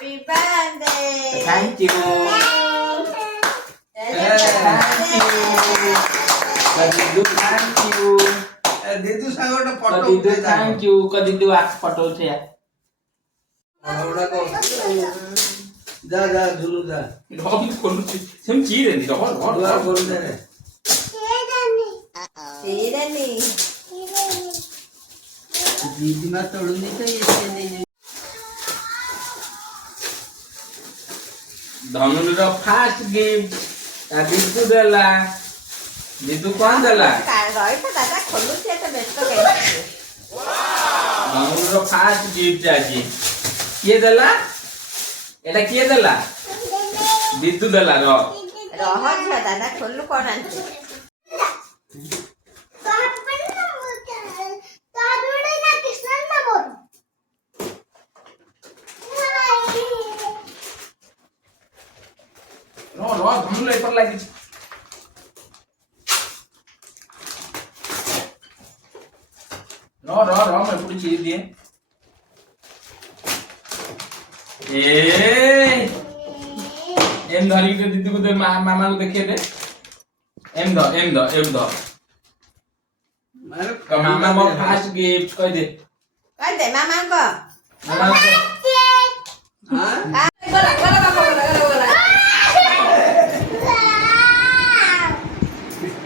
Happy birthday. Thank you. Thank you. Kadidu thank you. दीदू सांग गोटे photo Kadidu thank you. Kadidu photo उठे Voda को जा जा झुलू जा ढोल खोलू सेम चीर रे ढोल दुआर खोल दे रे Sirani. दीदी मा तोड़नी तो इसके नहीं धनुर रो फर्स्ट गिफ्ट दीदू देला दीदू कौन देला रही तो दादा खोलू से तो व्यस्त कहीं धनुर रो फर्स्ट गिफ्ट आजी किए देला एटा किए देला दीदू देला रो रह छ दादा खोलू कौन आंटी रो रो धनुर ऊपर लागी रो रो रो मैं पूरी चीज दिए ए एम धरी के दीदी को दे मामा को देखिए दे एम दो मारो मामा को फर्स्ट गिफ्ट कह दे मामा को मामा को हां बोला बोला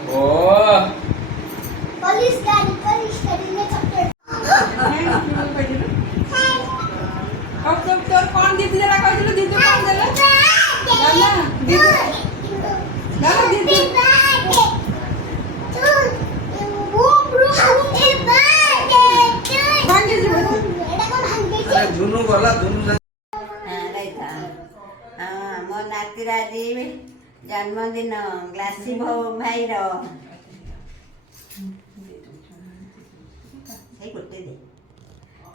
ओ पुलिस गाड़ी ने कपड़े अब तोर कौन दीदी जरा कहथिलु दीदी कौन देले ना दीदी भांगे जी अरे झुनू गला झुनू मो नातीरा जी जन्मदिन ग्लासी भाई रो गोटे दे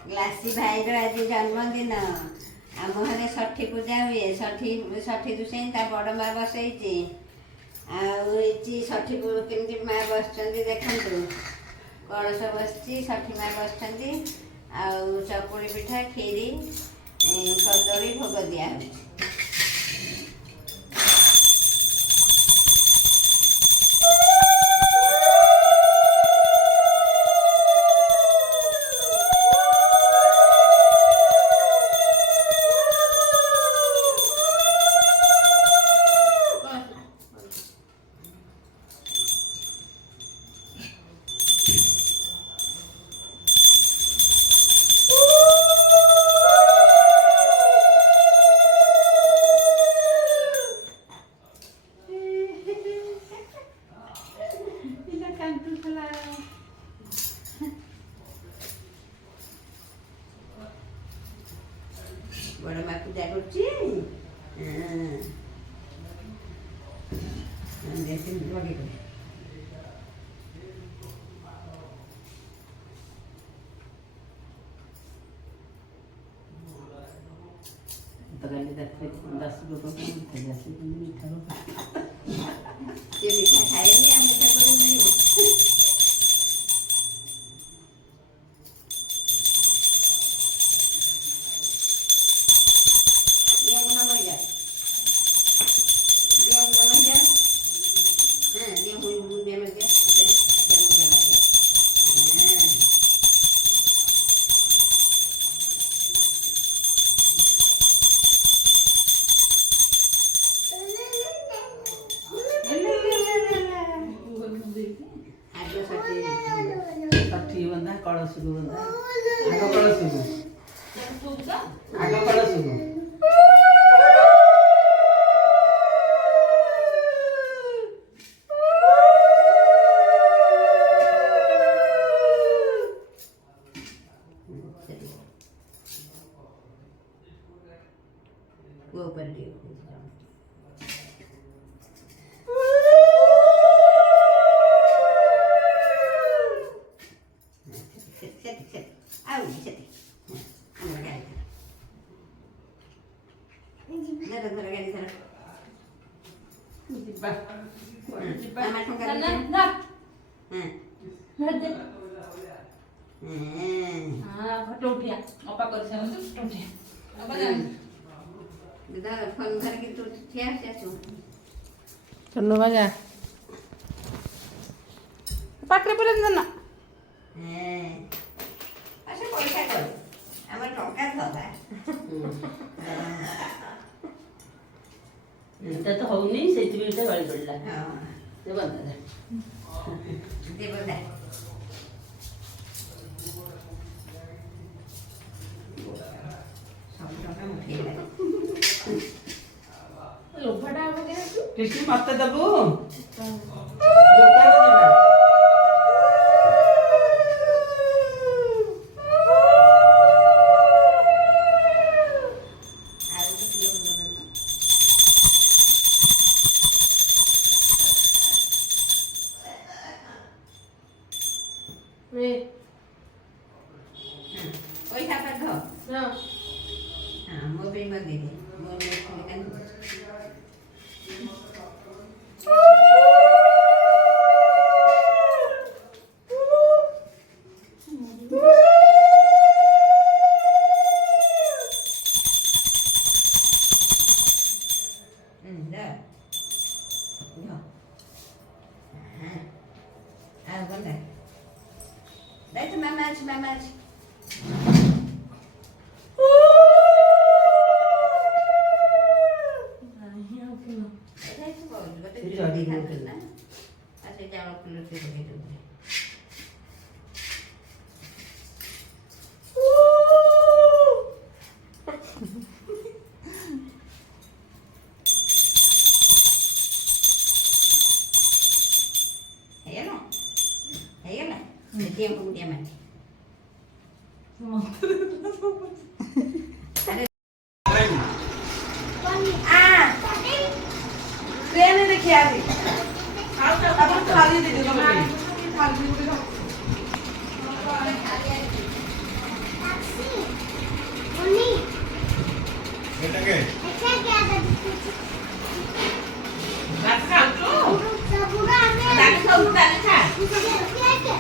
ग्लासी भाई रो आज जन्मदिन आम घरे षठी पूजा हुए षठी दुसई ता बड़ माँ बसई आई षठी केमती माँ बस देखु कलश बस षठी माँ बस चकुड़ी पिठा खीरी कदली भोग दिया बड़ माँ पूजा कर मीठा खाए मीठा षठी बंदा कलश को बंदा आगो कलश को वो ऊपर दियो फोटो उठिया अपा कर ଫୋନ୍ ଧରିକି ତୁ ଠିଆ ହେଇଛୁ। ଚଲ ବାଜା ପାଟିରେ ପୁରେଇ ଦେନା। ସେ ପଇସା କରୁ ଆମର ଟଙ୍କା ଧରା। ଏଇଟା ତ ହଉନି ସେଇଥିପାଇଁ ଏଇଟା ଗଳି ପଡ଼ିଲା। ହଁ ସେ ବନ୍ଧା ଦେବଦା ସବୁ ଟଙ୍କା ଉଠେଇଲା। ଲୋଭାଟା ହବ କି କୃଷ୍ଣ ମତେ ଦବୁ ଦୋକାନ ଯିବା। ପଇସା ପାଠ ହଁ ହଁ ମୋ ପାଇଁ ମଗେଇଦେ ମୋ ଆଉ ଗଲା ଦେଖ ମାମା ଅଛି ମାମା ଅଛି। ହେଇଗଲା ଗୋଟିଏ ମାଟି ट्रेन देखिए आगे आप खाली दे दो मम्मी बेटा के ऐसा क्या था बात खा तो सब पूरा हमें दाल खा दाल खा क्या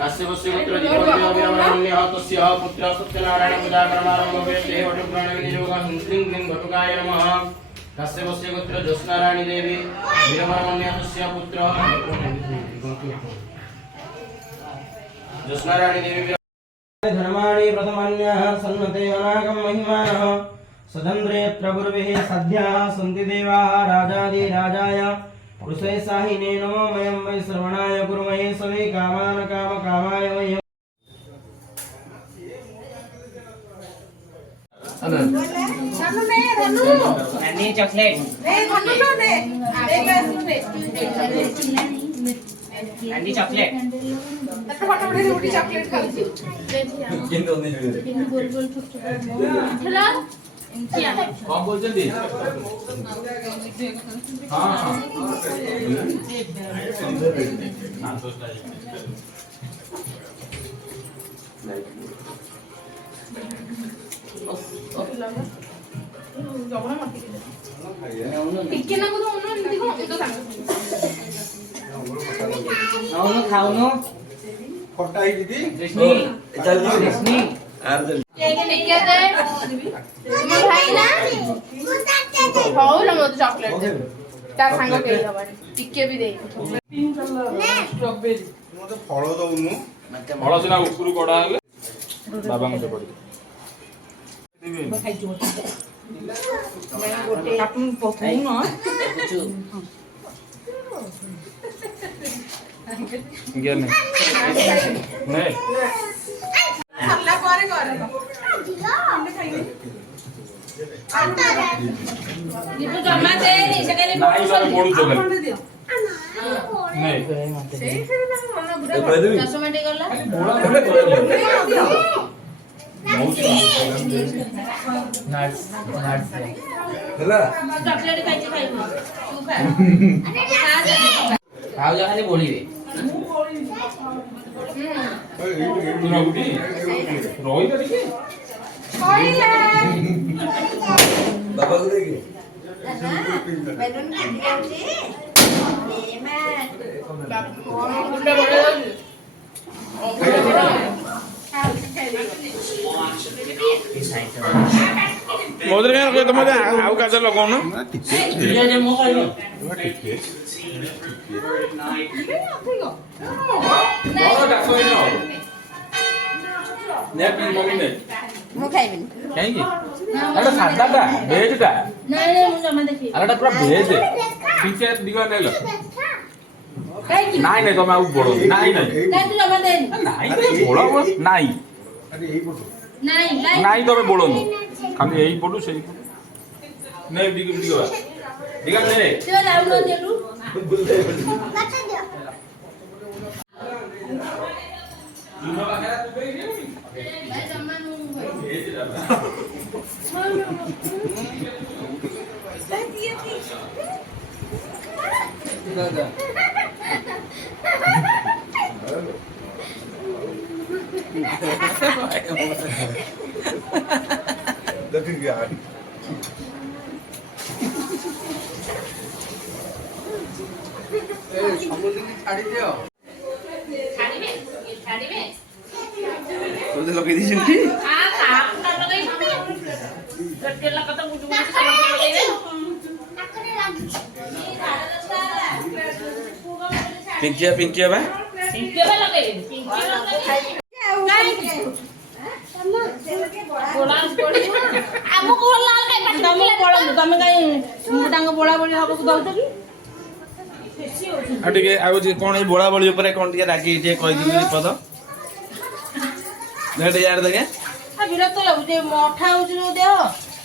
काश्यपस्य पुत्र जीवन्योऽभिरमणमन्यः तस्य पुत्रः सत्यनारायण पूजा कर्मारम्भोऽस्ते वटुप्राणविनियोगः ह्रीं क्लीं वटुकाय नमः काश्यपस्य पुत्र ज्योत्स्नारायणी देवी वीरमणमन्यः तस्य पुत्रः ज्योत्स्नारायणी देवी धर्माणि प्रथमान्यः सन्नते अनागम महिमानः सदन्द्रे प्रभुर्भिः सद्यः सन्ति देवाः राजाधिराजाय वृषैसाहिने नमो मयं वै श्रवणाय कुर्महे सवे कामान काम कामाय वै नानी चॉकलेट नानी चॉकलेट चॉकलेट खाली कौन बोलते हाँ ଟିକେ ନା କୋଉ ono ଏମିତି କଣ ତ ସାଙ୍ଗ नौनो खाउनो खट्टा ही दीदी कृष्णी कृष्णी केक लेके दे तुम भाई ना हौ न मत चॉकलेट ता सांग के दबानी टिके भी दे स्ट्रॉबेरी मते फळ दउनु फल सिना उपरु कड़ा हेले बाबा मते पड़ी ଜମା ଦେନି ସେ ଖାଲି ଦଶମିନିଟ ଗଲା ଚକଲେଟ ଖାଇଛି ଖାଇବୁ ଆଉ ଯାହା ଖାଲି ବୋଳିବେ ବାବାକୁ ଦେଇକି ବେଲୁନ କାଟି ଯାଉଛି ଏ ମା ମୋଦରେ କାଇଁ ତମେ ଆଉ କାଜ ଲଗାଉନ ମୁଁ କହିବି ମୁଁ ଖାଇବିନି କାହିଁକି ଏଟା ସାଧାଟା ଭେଜଟା ନାଇଁ ନାଇଁ ମୁଁ ଜମା ଦେଖି ଆରେ ଏଟା ପୁରା ଭେଜ ଟିକେ ଦିଗ ନେଲ କାହିଁକି ନାଇଁ ନାଇଁ ତମେ ଆଉ ବଡ ନାଇଁ ନାଇଁ ନାଇଁ ତୁ ଜମା ଦେନି ନାଇଁ ବଡ ନାଇଁ ଆରେ ଏଇ ପଟୁ ନାଇଁ ନାଇଁ ନାଇଁ ତମେ ବଡନି ଖାଲି ଏଇ ପଟୁ ସେଇ ପଟୁ ନେ ଦିଗ ଦିଗ ଦିଗ ନେ ତୁ ଯାଉନ ଦେଲୁ ଜମା ନୁ ଦେଖିକି ଆଣି ସମୁଦ୍ରକୁ ଛାଡ଼ି ଦିଅ ଛାଡ଼ିବେ ଛାଡ଼ିବେ ତୋତେ ଲଗେଇ ଦେଇଛନ୍ତି ତେଲ କଥା ବୁଝୁ ଲଗେଇବେ ପିଙ୍କିଆ ବା ପିଙ୍କିବା ଲଗେଇବେ ତମେ କାଇଁ ତାଙ୍କ ବୋଳା ବଳି ହବାକୁ ଦଉଛ କି ଆଉ ଟିକେ ଆଉ କଣ ଏଇ ବୋଳା ବଳି ଉପରେ କଣ ଟିକେ ରାଗି ଟିକେ କହିଦିବି ପଦ ୟାର ଦେଖେ ବିରକ୍ତ ଲାଗୁଛି ଅଠା ହଉଛି ଦେହ